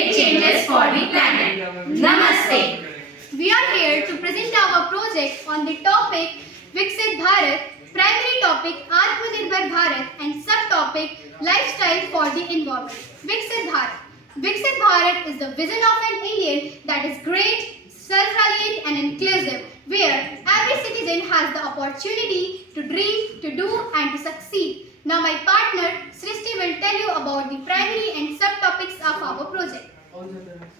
big changes for the planet. Namaste. We are here to present our project on the topic Viksit Bharat, primary topic Atmanirbhar Bharat and subtopic Lifestyle for the Environment. Viksit Bharat. Viksit Bharat is the vision of an Indian that is great, self-reliant and inclusive, where every citizen has the opportunity to dream, to do and to succeed. Now my partner Srishti will tell you about the primary and subtopics of our project.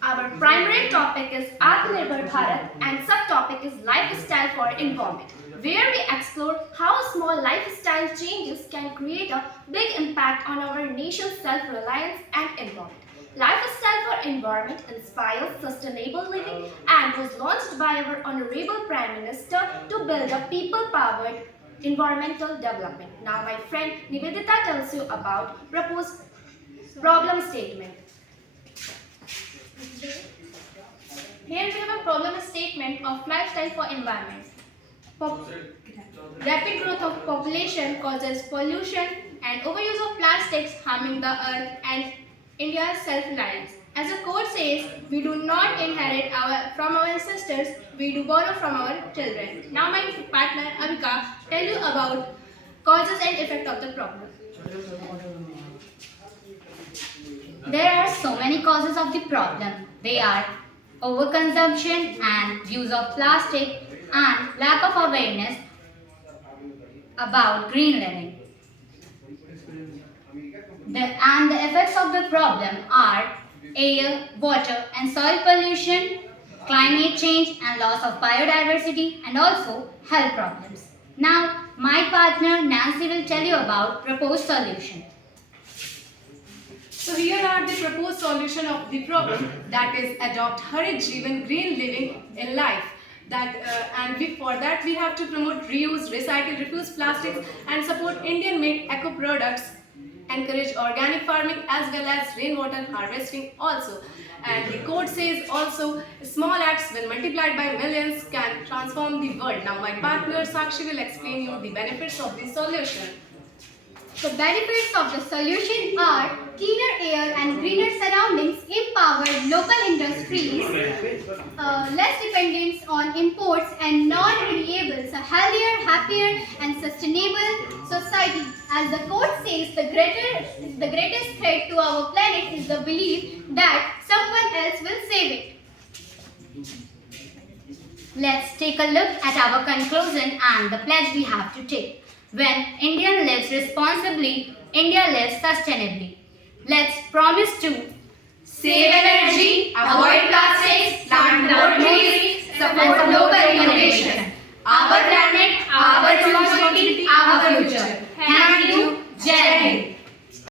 Our primary topic is Atmanirbhar Bharat and subtopic is Lifestyle for Environment, where we explore how small lifestyle changes can create a big impact on our nation's self-reliance and environment. Lifestyle for Environment inspires sustainable living and was launched by our Honorable Prime Minister to build a people-powered environmental development. Now my friend Nivedita tells you about proposed problem statement. Here we have a problem statement of lifestyle for environment. Rapid growth of population causes pollution and overuse of plastics harming the earth and India's self-reliance. As the quote says, we do not inherit from our ancestors, we do borrow from our children. Now my partner Avika tell you about causes and effect of the problem. There are so many causes of the problem. They are overconsumption and use of plastic and lack of awareness about green living. The effects of the problem are air, water and soil pollution, climate change and loss of biodiversity and also health problems. Now, my partner Nancy will tell you about proposed solution. So here are the proposed solution of the problem, that is adopt Harit Jeevan green living in life. For that we have to promote reuse, recycle, refuse plastics and support Indian made eco products, encourage organic farming as well as rainwater harvesting also. And the quote says also, small acts when multiplied by millions can transform the world. Now my partner Sakshi will explain you the benefits of this solution. The benefits of the solution are cleaner air and greener surroundings, empowered local industries, less dependence on imports and non-renewables, a healthier, happier and sustainable society. As the quote says, the greatest threat to our planet is the belief that someone else will save it. Let's take a look at our conclusion and the pledge we have to take. When India lives responsibly, India lives sustainably. Let's promise to Save energy, avoid plastics, plant more trees, support local innovation. Our planet